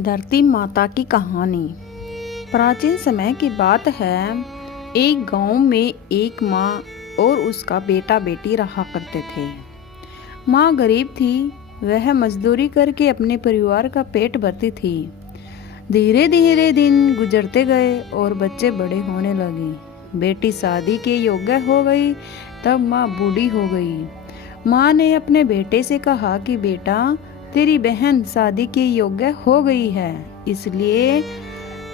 धरती माता की कहानी। प्राचीन समय की बात है। एक गांव में एक माँ और उसका बेटा बेटी रहा करते थे। माँ गरीब थी, वह मजदूरी करके अपने परिवार का पेट भरती थी। धीरे धीरे दिन गुजरते गए और बच्चे बड़े होने लगे। बेटी शादी के योग्य हो गई, तब माँ बूढ़ी हो गई। माँ ने अपने बेटे से कहा कि बेटा, तेरी बहन शादी के योग्य हो गई है, इसलिए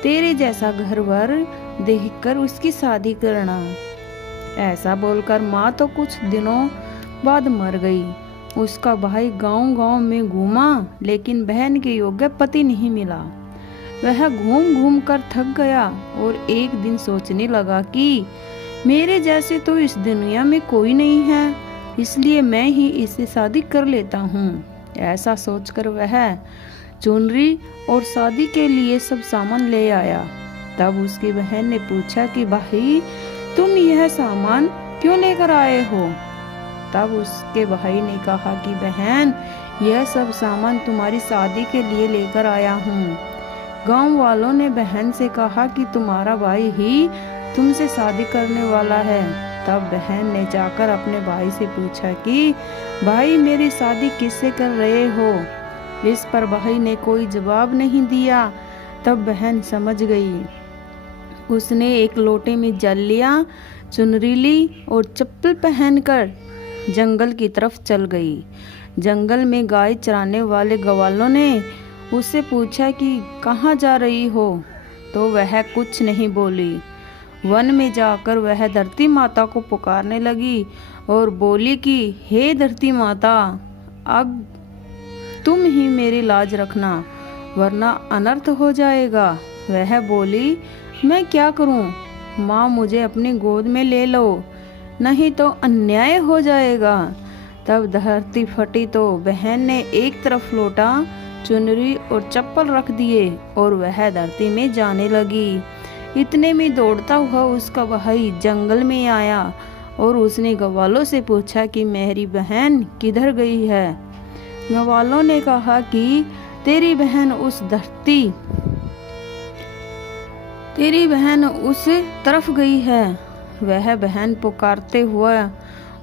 तेरे जैसा घरवर देखकर उसकी शादी करना। ऐसा बोलकर माँ तो कुछ दिनों बाद मर गई। उसका भाई गांव-गांव में घूमा, लेकिन बहन के योग्य पति नहीं मिला। वह घूम घूम कर थक गया और एक दिन सोचने लगा कि मेरे जैसे तो इस दुनिया में कोई नहीं है, इसलिए मैं ही इससे शादी कर लेता हूँ। ऐसा सोचकर वह चुनरी और शादी के लिए सब सामान ले आया। तब उसकी बहन ने पूछा कि भाई, तुम यह सामान क्यों लेकर आए हो? तब उसके भाई ने कहा कि बहन, यह सब सामान तुम्हारी शादी के लिए लेकर आया हूँ। गांव वालों ने बहन से कहा कि तुम्हारा भाई ही तुमसे शादी करने वाला है। तब बहन ने जाकर अपने भाई से पूछा कि भाई, मेरी शादी किससे कर रहे हो? इस पर भाई ने कोई जवाब नहीं दिया। तब बहन समझ गई। उसने एक लोटे में जल लिया, चुनरी ली और चप्पल पहनकर जंगल की तरफ चल गई। जंगल में गाय चराने वाले ग्वालों ने उससे पूछा कि कहाँ जा रही हो? तो वह कुछ नहीं बोली। वन में जाकर वह धरती माता को पुकारने लगी और बोली कि हे धरती माता, अब तुम ही मेरी लाज रखना, वरना अनर्थ हो जाएगा। वह बोली, मैं क्या करूं? माँ, मुझे अपनी गोद में ले लो, नहीं तो अन्याय हो जाएगा। तब धरती फटी तो बहन ने एक तरफ लोटा, चुनरी और चप्पल रख दिए और वह धरती में जाने लगी। इतने में दौड़ता हुआ उसका भाई जंगल में आया और उसने ग्वालों से पूछा कि मेरी बहन किधर गई है? ग्वालों ने कहा कि तेरी बहन उस तरफ गई है। वह बहन पुकारते हुआ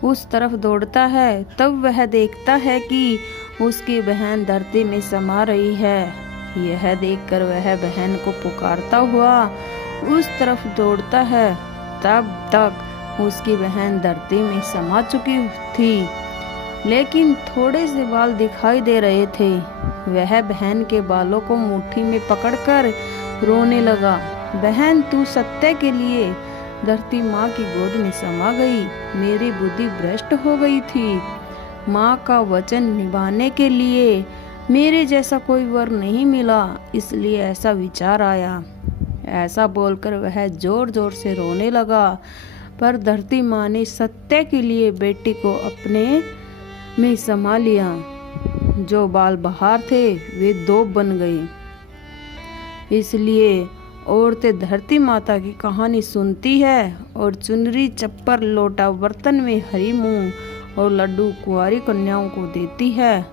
उस तरफ दौड़ता है। तब वह देखता है कि उसकी बहन धरती में समा रही है। यह देखकर वह बहन को पुकारता हुआ उस तरफ दौड़ता है। तब तक उसकी बहन धरती में समा चुकी थी, लेकिन थोड़े से बाल दिखाई दे रहे थे। वह बहन के बालों को मुट्ठी में पकड़कर रोने लगा। बहन, तू सत्य के लिए धरती माँ की गोद में समा गई। मेरी बुद्धि भ्रष्ट हो गई थी। माँ का वचन निभाने के लिए मेरे जैसा कोई वर नहीं मिला, इसलिए ऐसा विचार आया। ऐसा बोलकर वह जोर जोर से रोने लगा। पर धरती माँ ने सत्य के लिए बेटी को अपने में समा लिया। जो बाल बाहर थे वे दो बन गए। इसलिए औरतें धरती माता की कहानी सुनती है और चुनरी, चप्पल, लोटा बर्तन में हरी मूंग और लड्डू कुंवारी कन्याओं को देती है।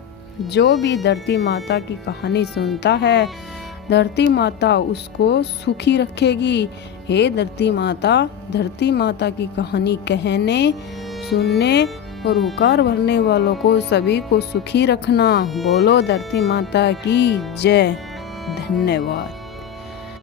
जो भी धरती माता की कहानी सुनता है, धरती माता उसको सुखी रखेगी। हे धरती माता की कहानी कहने, सुनने और हुकार भरने वालों को सभी को सुखी रखना। बोलो धरती माता की जय। धन्यवाद।